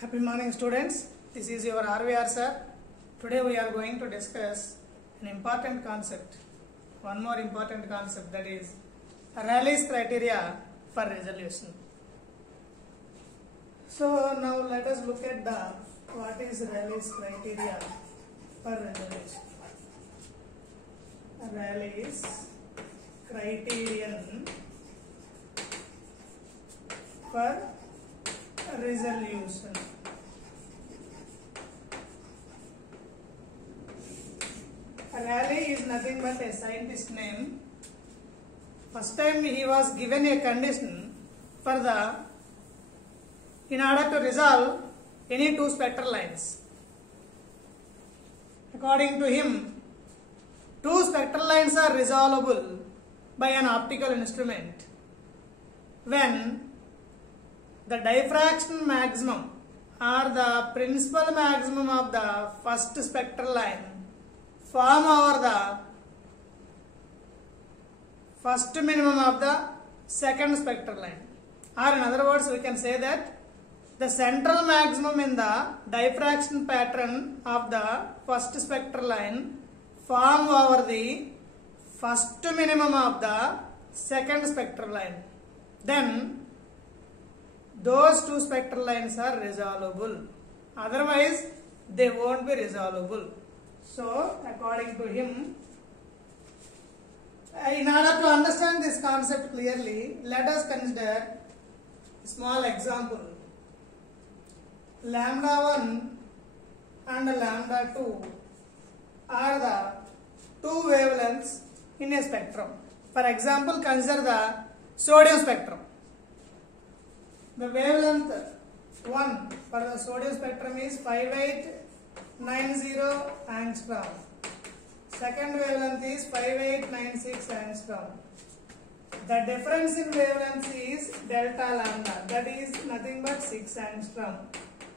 Happy morning, students. This is your RVR sir. Today we are going to discuss an important concept. One more important concept, that is Rayleigh's criteria for resolution. So now let us look at what is Rayleigh's criteria for resolution. Rayleigh's criterion for resolution. Rayleigh is nothing but a scientist name. First time he was given a condition in order to resolve any two spectral lines. According to him, two spectral lines are resolvable by an optical instrument when the diffraction maximum or the principal maximum of the first spectral line form over the first minimum of the second spectral line. Or in other words, we can say that the central maximum in the diffraction pattern of the first spectral line form over the first minimum of the second spectral line. Then those two spectral lines are resolvable. Otherwise, they won't be resolvable. So, according to him, in order to understand this concept clearly, let us consider a small example. Lambda 1 and lambda 2 are the two wavelengths in a spectrum. For example, consider the sodium spectrum. The wavelength 1 for the sodium spectrum is 5890 angstrom. Second wavelength is 5896 angstrom. The difference in wavelengths is delta lambda, that is nothing but 6 angstrom.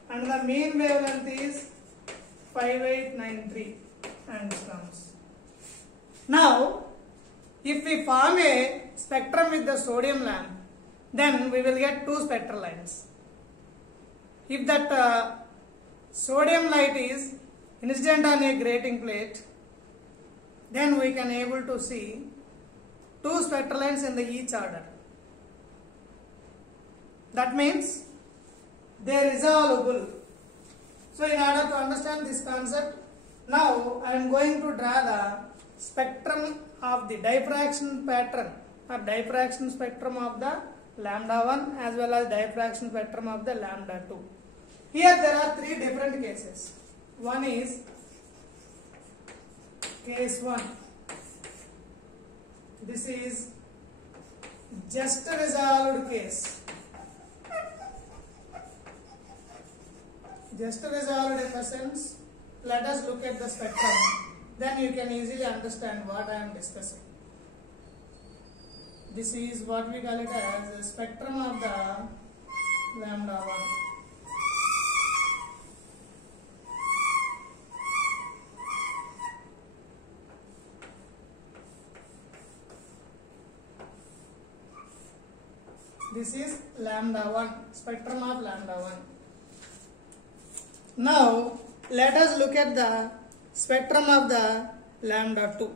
And the mean wavelength is 5893 angstroms. Now, if we form a spectrum with the sodium lamp, then we will get two spectral lines. If that sodium light is incident on a grating plate, then we can able to see two spectral lines in the each order. That means they are resolvable. So in order to understand this concept, now I am going to draw the spectrum of the diffraction pattern or diffraction spectrum of the lambda 1 as well as diffraction spectrum of the lambda 2. Here there are three different cases. One is case 1. This is just resolved case. Just resolved in the sense, let us look at the spectrum. Then you can easily understand what I am discussing. This is what we call it as the spectrum of the lambda 1. This is lambda 1, spectrum of lambda 1. Now, let us look at the spectrum of the lambda 2.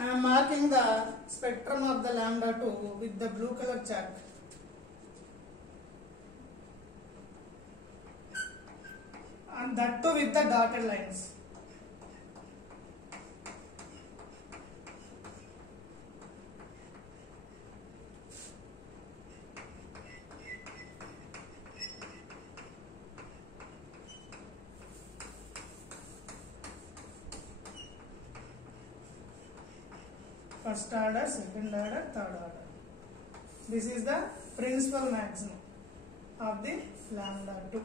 I am marking the spectrum of the lambda 2 with the blue color chalk. And that too with the dotted lines. First order, second order, third order. This is the principal maximum of the lambda 2.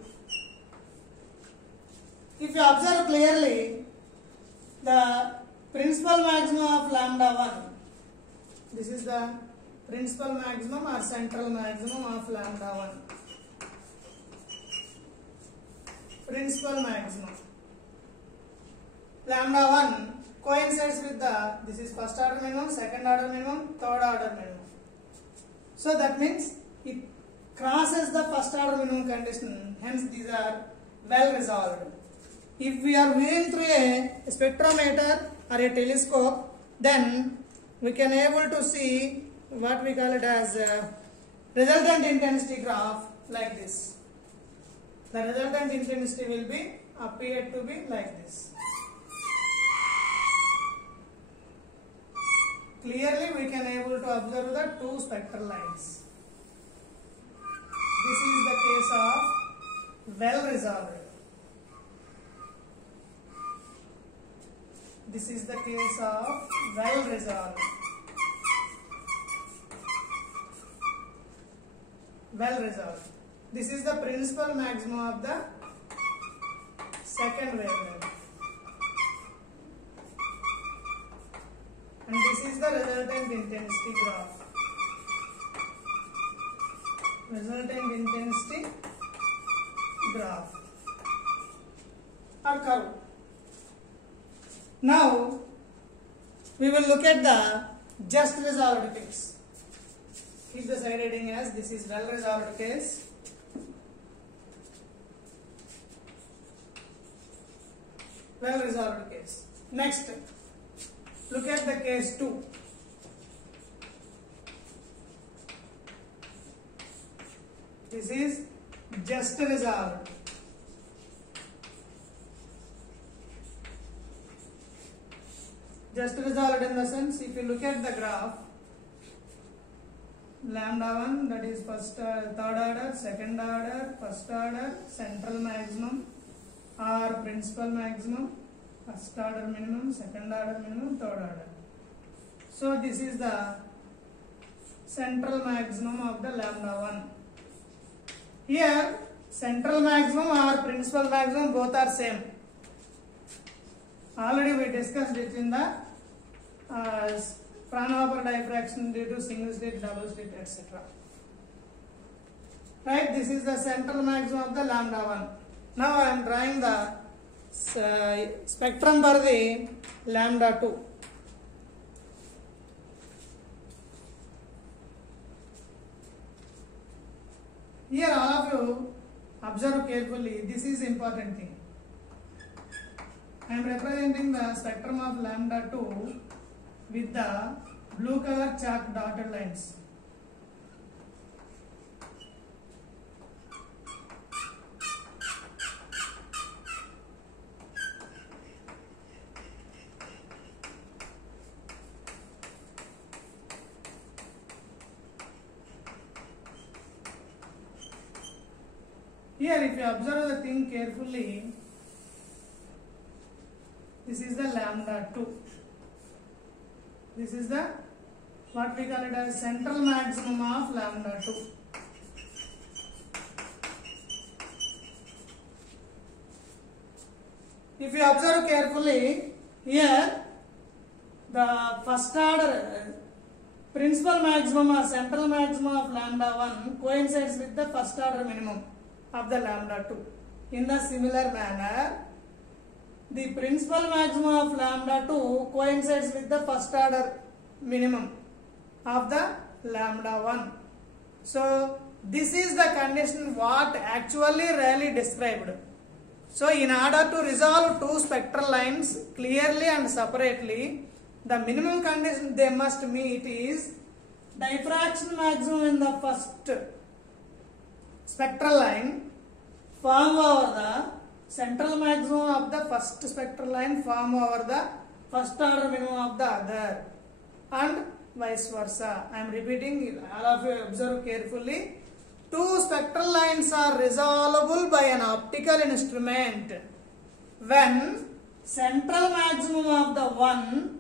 If you observe clearly, the principal maximum of lambda 1, this is the principal maximum or central maximum of lambda 1. Principal maximum. Lambda 1 coincides with this is first order minimum, second order minimum, third order minimum. So that means it crosses the first order minimum condition, hence these are well resolved. If we are viewing through a spectrometer or a telescope, then we can able to see what we call it as resultant intensity graph like this. The resultant intensity will be appeared to be like this. Clearly we can able to observe the two spectral lines. This is the case of well resolved. This is the case of well resolved. Well resolved. This is the principal maximum of the second wavelength. And this is the resultant intensity graph. Resultant intensity graph or curve. Now we will look at the just resolved case. Keep the side heading as this is well resolved case. Well resolved case. Next, look at the case 2. This is just resolved. Just resolved in the sense, if you look at the graph, lambda 1, that is first, third order, second order, first order, central maximum or principal maximum, first order minimum, second order minimum, third order. So this is the central maximum of the lambda 1. Here central maximum or principal maximum both are same. Already we discussed it in the Fraunhofer diffraction due to single slit, double slit, etc. Right, this is the central maximum of the lambda 1. Now I am drawing the spectrum for the lambda 2. Here all of you observe carefully, this is important thing. I am representing the spectrum of lambda 2 with the blue color chalk dotted lines. Here if you observe the thing carefully, this is the lambda 2. This is the what we call it as central maximum of lambda 2. If you observe carefully, here the first order principal maximum or central maximum of lambda 1 coincides with the first order minimum of the lambda 2. In the similar manner, the principal maximum of lambda 2 coincides with the first order minimum of the lambda 1. So this is the condition what actually Rayleigh described. So in order to resolve two spectral lines clearly and separately, the minimum condition they must meet is diffraction maximum in the first spectral line form over the central maximum of the first spectral line form over the first order minimum of the other, and vice versa. I am repeating, all of you observe carefully. Two spectral lines are resolvable by an optical instrument when central maximum of the one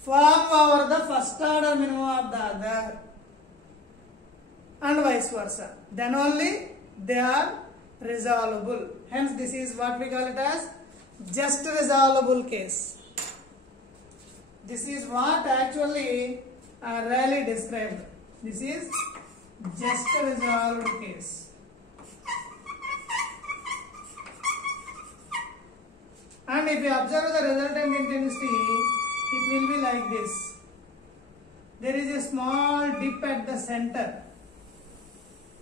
form over the first order minimum of the other, and vice versa. Then only they are resolvable. Hence this is what we call it as just resolvable case. This is what actually Rayleigh described. This is just resolved case. And if you observe the resultant intensity, it will be like this. There is a small dip at the center.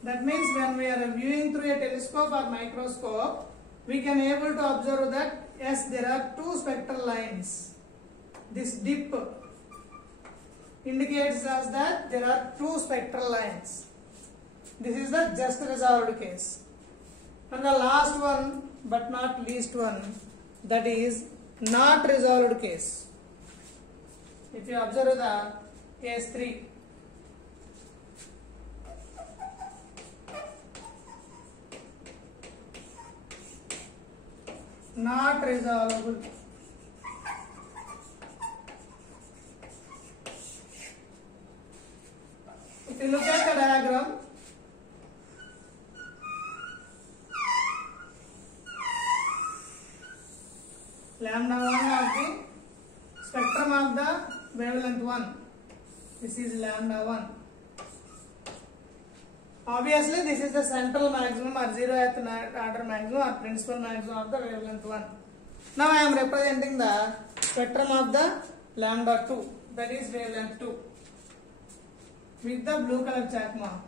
That means when we are viewing through a telescope or microscope, we can able to observe that yes, there are two spectral lines. This dip indicates us that there are two spectral lines. This is the just resolved case. And the last one, but not least one, that is not resolved case. If you observe the case 3, not resolvable. If you look at the diagram, lambda 1 of the spectrum of the wavelength 1. This is lambda 1. Obviously, this is the central maximum or zeroth order maximum or principal maximum of the wavelength 1. Now I am representing the spectrum of the lambda 2, that is wavelength 2, with the blue color chalk mark.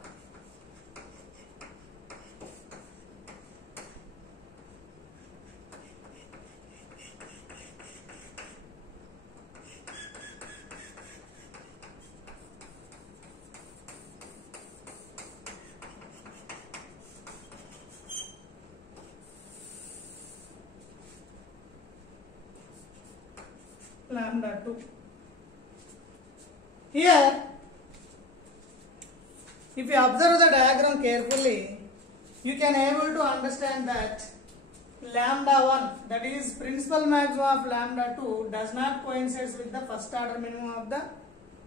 Lambda 2. Here, if you observe the diagram carefully, you can able to understand that lambda 1, that is principal maximum of lambda 2, does not coincide with the first order minimum of the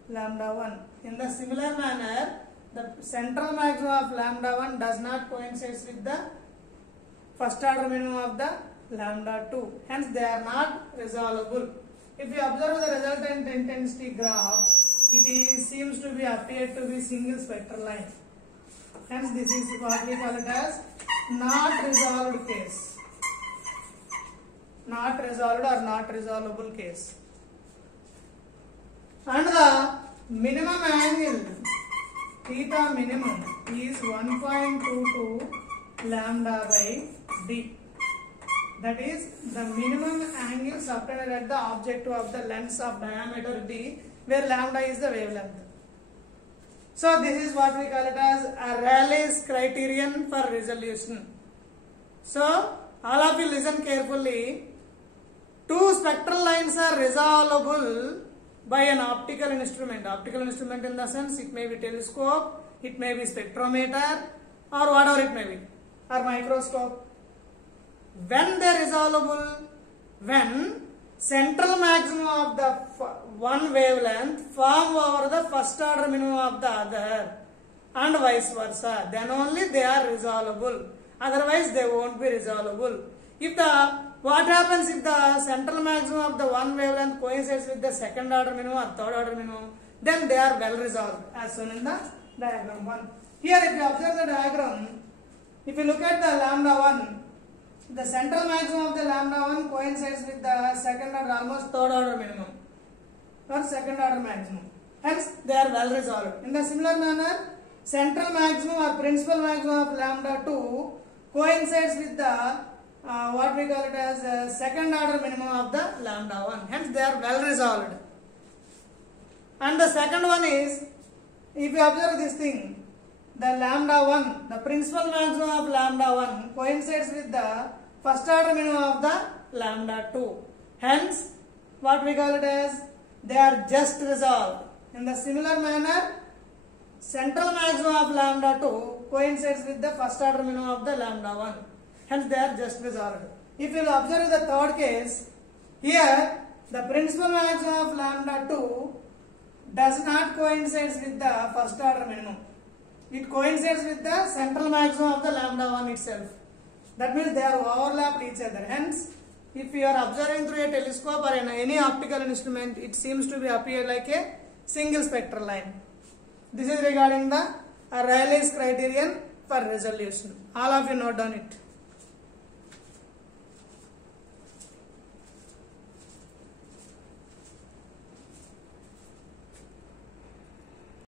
lambda 1. In the similar manner, the central maximum of lambda 1 does not coincide with the first order minimum of the lambda 2. Hence, they are not resolvable. If you observe the resultant intensity graph, seems to be appeared to be single spectral line. Hence, this is what we call it as not resolved case. Not resolved or not resolvable case. And the minimum angle, theta minimum, is 1.22 lambda by d. That is the minimum angle subtended at the objective of the lens of diameter d, where lambda is the wavelength. So this is what we call it as a Rayleigh's criterion for resolution. So all of you listen carefully. Two spectral lines are resolvable by an optical instrument. Optical instrument in the sense it may be telescope, it may be spectrometer, or whatever it may be, or microscope. When they are resolvable, when central maximum of the one wavelength form over the first order minimum of the other, and vice versa, then only they are resolvable. Otherwise, they won't be resolvable. What happens if the central maximum of the one wavelength coincides with the second order minimum or third order minimum? Then they are well resolved, as shown in the diagram 1. Here, if you observe the diagram, if you look at the lambda 1, the central maximum of the lambda 1 coincides with the second order, almost third order minimum or second order maximum. Hence, they are well resolved. In the similar manner, central maximum or principal maximum of lambda 2 coincides with the what we call it as second order minimum of the lambda 1. Hence, they are well resolved. And the second one is, if you observe this thing, the lambda 1, the principal maximum of lambda 1 coincides with the first order minimum of the lambda 2. Hence, what we call it as, they are just resolved. In the similar manner, central maximum of lambda 2 coincides with the first order minimum of the lambda 1. Hence, they are just resolved. If you will observe the third case, here the principal maximum of lambda 2 does not coincide with the first order minimum. It coincides with the central maximum of the lambda 1 itself. That means they are overlapped each other. Hence, if you are observing through a telescope or any optical instrument, it seems to be appear like a single spectral line. This is regarding the Rayleigh's criterion for resolution. All of you note down it.